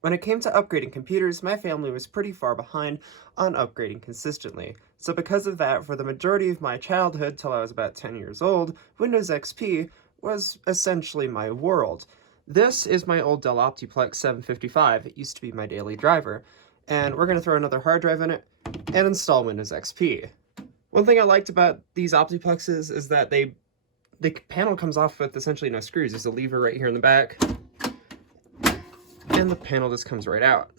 When it came to upgrading computers, my family was pretty far behind on upgrading consistently. So because of that, for the majority of my childhood till I was about 10 years old, Windows XP was essentially my world. This is my old Dell Optiplex 755. It used to be my daily driver. And we're going to throw another hard drive in it and install Windows XP. One thing I liked about these Optiplexes is that the panel comes off with essentially no screws. There's a lever right here in the back, and the panel just comes right out.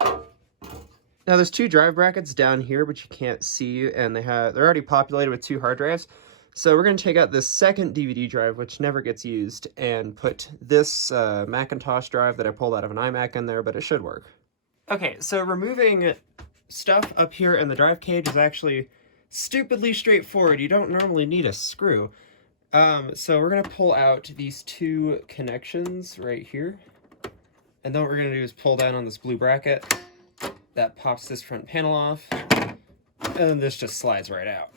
Now there's two drive brackets down here, but you can't see, and they're already populated with two hard drives. So we're going to take out this second DVD drive, which never gets used, and put this Macintosh drive that I pulled out of an iMac in there, but it should work. Okay, so removing stuff up here in the drive cage is actually stupidly straightforward. You don't normally need a screw. So we're going to pull out these two connections right here. And then what we're going to do is pull down on this blue bracket. That pops this front panel off. And then this just slides right out.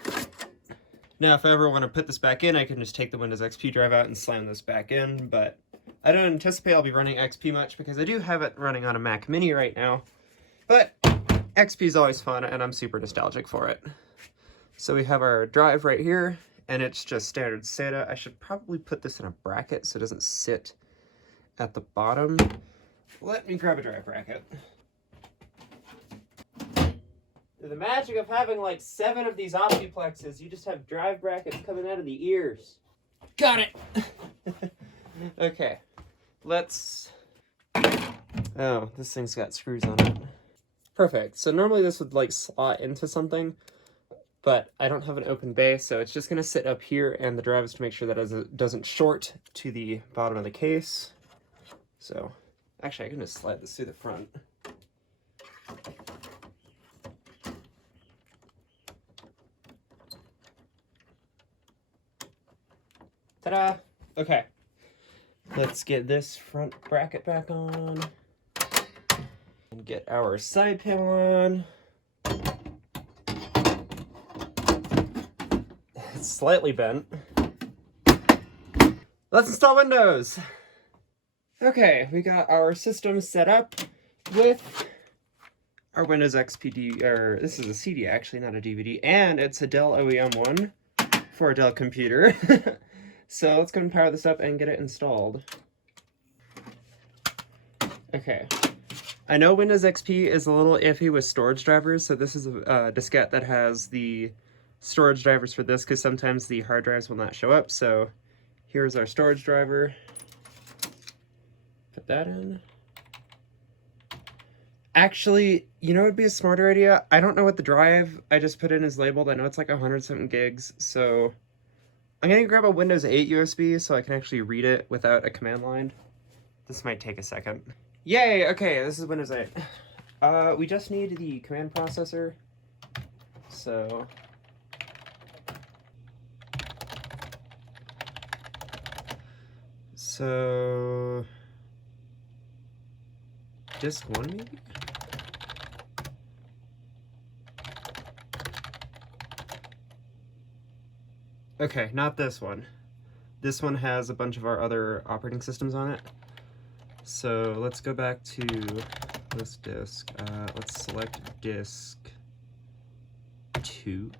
Now, if I ever want to put this back in, I can just take the Windows XP drive out and slam this back in. But I don't anticipate I'll be running XP much because I do have it running on a Mac Mini right now. But XP is always fun, and I'm super nostalgic for it. So we have our drive right here, and it's just standard SATA. I should probably put this in a bracket so it doesn't sit at the bottom. Let me grab a drive bracket. The magic of having like 7 of these Optiplexes, you just have drive brackets coming out of the ears. Got it! Okay, let's... Oh, this thing's got screws on it. Perfect. So normally this would like slot into something, but I don't have an open bay, so it's just going to sit up here, and the drive is to make sure that it doesn't short to the bottom of the case. So, actually, I can just slide this through the front. Ta-da! Okay. Let's get this front bracket back on. And get our side panel on. It's slightly bent. Let's install Windows! Okay, we got our system set up with our Windows XP, or this is a CD actually, not a DVD, and it's a Dell OEM one for a Dell computer. So let's go and power this up and get it installed. Okay. I know Windows XP is a little iffy with storage drivers, so this is a diskette that has the storage drivers for this, because sometimes the hard drives will not show up. So here's our storage driver. Put that in. Actually, you know what would be a smarter idea? I don't know what the drive I just put in is labeled. I know it's like 100-something gigs, so I'm going to grab a Windows 8 USB so I can actually read it without a command line. This might take a second. Yay! Okay, this is Windows 8. We just need the command processor. So disk 1 maybe? Okay, not this one. This one has a bunch of our other operating systems on it. So let's go back to this disk. Let's select disk 2.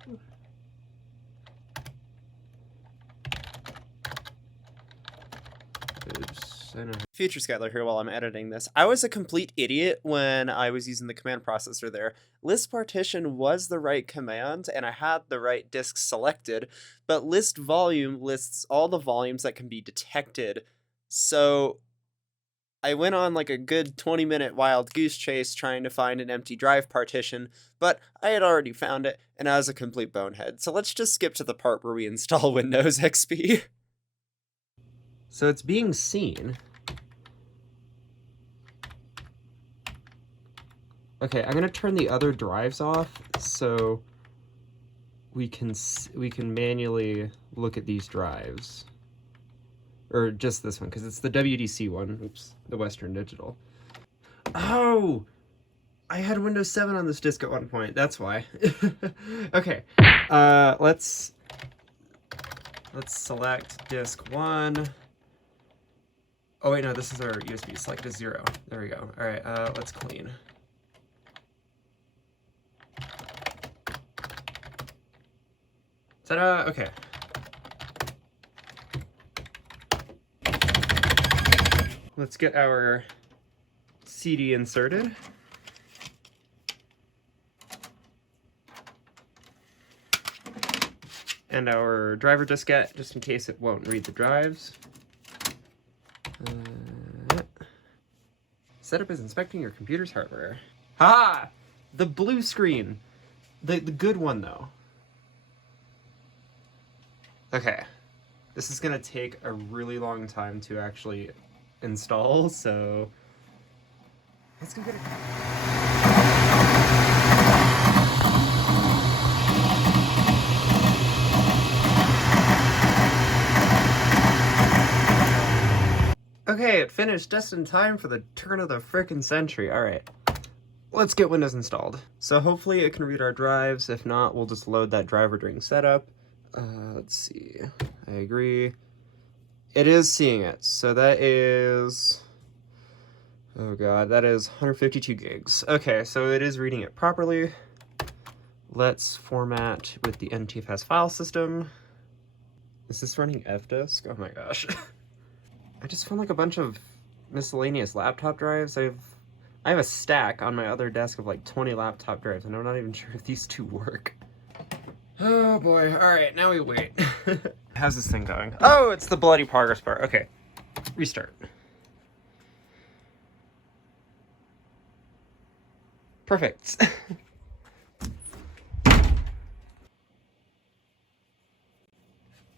Oops, I know. Future Skylar here while I'm editing this. I was a complete idiot when I was using the command processor there. List partition was the right command, and I had the right disk selected, but list volume lists all the volumes that can be detected. So I went on like a good 20-minute wild goose chase trying to find an empty drive partition, but I had already found it, and I was a complete bonehead. So let's just skip to the part where we install Windows XP. So it's being seen. Okay, I'm gonna turn the other drives off so we can manually look at these drives. Or just this one, because it's the WDC one. Oops, the Western Digital. Oh! I had Windows 7 on this disk at one point, that's why. Okay, let's select disk 1. Oh wait, no, this is our USB. Select a 0. There we go. All right, let's clean. Ta-da! Okay. Let's get our CD inserted. And our driver diskette, just in case it won't read the drives. Setup is inspecting your computer's hardware. Ha! The blue screen. The good one, though. Okay. This is gonna take a really long time to actually install, so let's go get it. Okay, it finished just in time for the turn of the frickin' century. Alright, let's get Windows installed. So hopefully it can read our drives. If not, we'll just load that driver during setup. Let's see. I agree. It is seeing it. So that is... oh god, that is 152 gigs. Okay, so it is reading it properly. Let's format with the NTFS file system. Is this running fdisk? Oh my gosh. I just found like a bunch of miscellaneous laptop drives. I have a stack on my other desk of like 20 laptop drives, and I'm not even sure if these two work. Oh boy, alright, now we wait. How's this thing going? Oh, it's the bloody progress bar. Okay, restart. Perfect.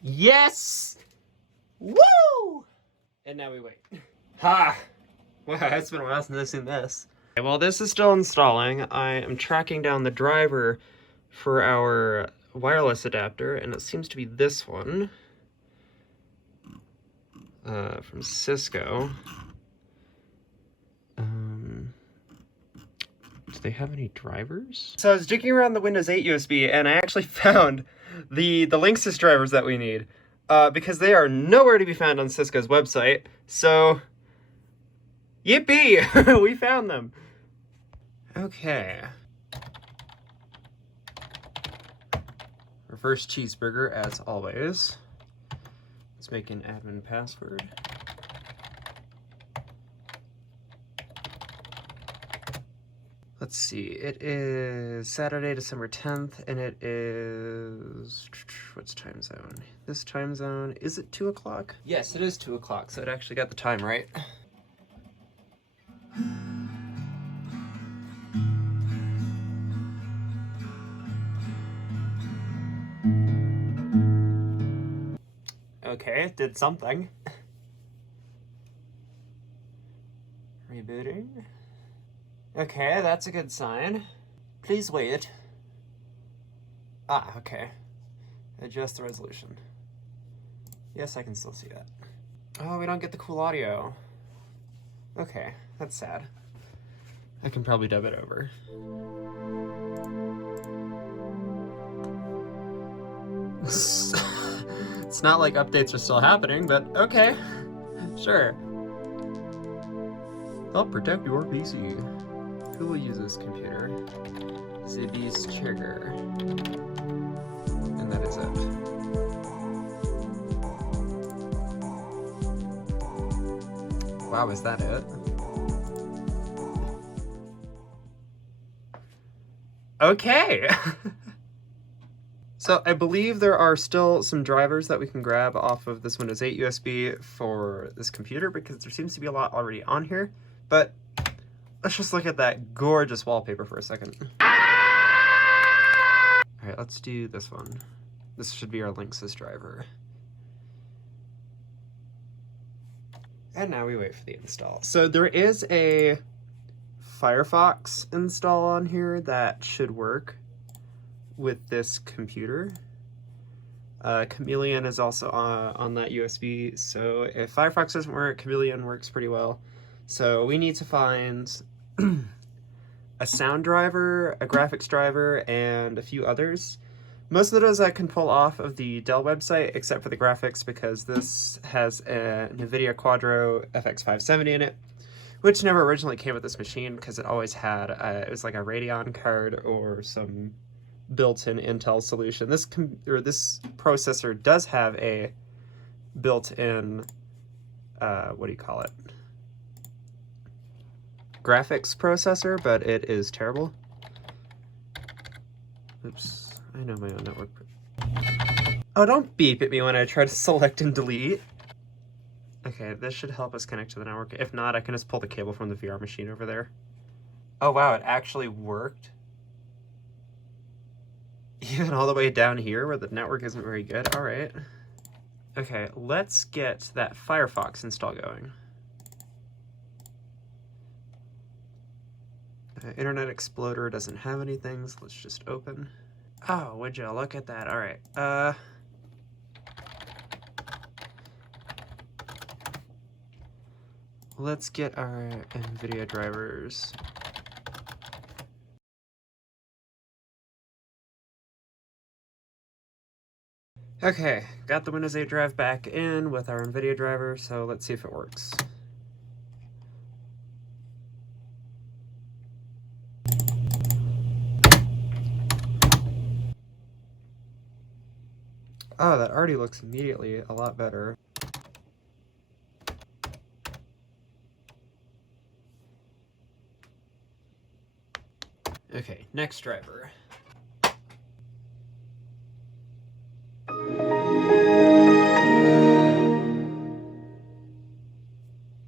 Yes! Woo! And now we wait. Ha! Wow, it's been a while since I've seen this. Okay, while this is still installing, I am tracking down the driver for our wireless adapter, and it seems to be this one. From Cisco. Do they have any drivers? So I was digging around the Windows 8 USB, and I actually found the Linksys drivers that we need. Because they are nowhere to be found on Cisco's website. So, yippee! We found them. Okay. Reverse cheeseburger, as always. Let's make an admin password. Let's see, it is Saturday, December 10th, and it is... what's time zone? This time zone, is it 2 o'clock? Yes, it is 2 o'clock, so it actually got the time right. Okay, it did something. Rebooting. Okay, that's a good sign. Please wait. Ah, okay. Adjust the resolution. Yes, I can still see that. Oh, we don't get the cool audio. Okay, that's sad. I can probably dub it over. It's not like updates are still happening, but okay. Sure. Help protect your PC. Who will use this computer? Zibby's trigger. And that is it. Wow, is that it? Okay! So I believe there are still some drivers that we can grab off of this Windows 8 USB for this computer, because there seems to be a lot already on here. But let's just look at that gorgeous wallpaper for a second. Alright, let's do this one. This should be our Linksys driver. And now we wait for the install. So there is a Firefox install on here that should work with this computer. Chameleon is also on that USB, so if Firefox doesn't work, Chameleon works pretty well. So we need to find a sound driver, a graphics driver, and a few others. Most of those I can pull off of the Dell website, except for the graphics, because this has a NVIDIA Quadro FX 570 in it, which never originally came with this machine because it always had, it was like a Radeon card or some built-in Intel solution. This processor does have a built-in, what do you call it? Graphics processor, but it is terrible. Oops, I know my own network. Oh, don't beep at me when I try to select and delete. Okay, this should help us connect to the network. If not, I can just pull the cable from the VR machine over there. Oh wow, it actually worked. Even all the way down here where the network isn't very good. All right. Okay, let's get that Firefox install going. Internet Explorer doesn't have anything, so let's just open. Oh, would you look at that? All right. Let's get our NVIDIA drivers. Okay, got the Windows 8 drive back in with our NVIDIA driver, so let's see if it works. Oh, that already looks immediately a lot better. Okay, next driver.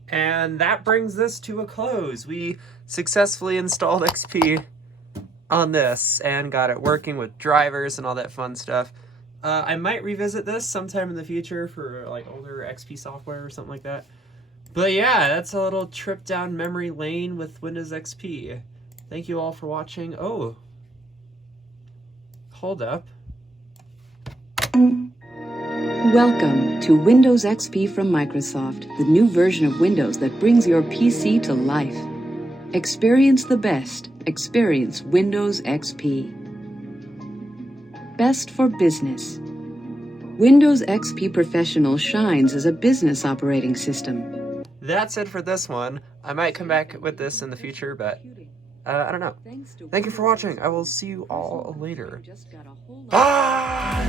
And that brings this to a close. We successfully installed XP on this and got it working with drivers and all that fun stuff. I might revisit this sometime in the future for like older XP software or something like that. But yeah, that's a little trip down memory lane with Windows XP. Thank you all for watching. Oh, hold up. Welcome to Windows XP from Microsoft, the new version of Windows that brings your PC to life. Experience the best. Experience Windows XP. Best for business. Windows XP Professional shines as a business operating system. That's it for this one. I might come back with this in the future, but I don't know. Thank you for watching. I will see you all later. Bye!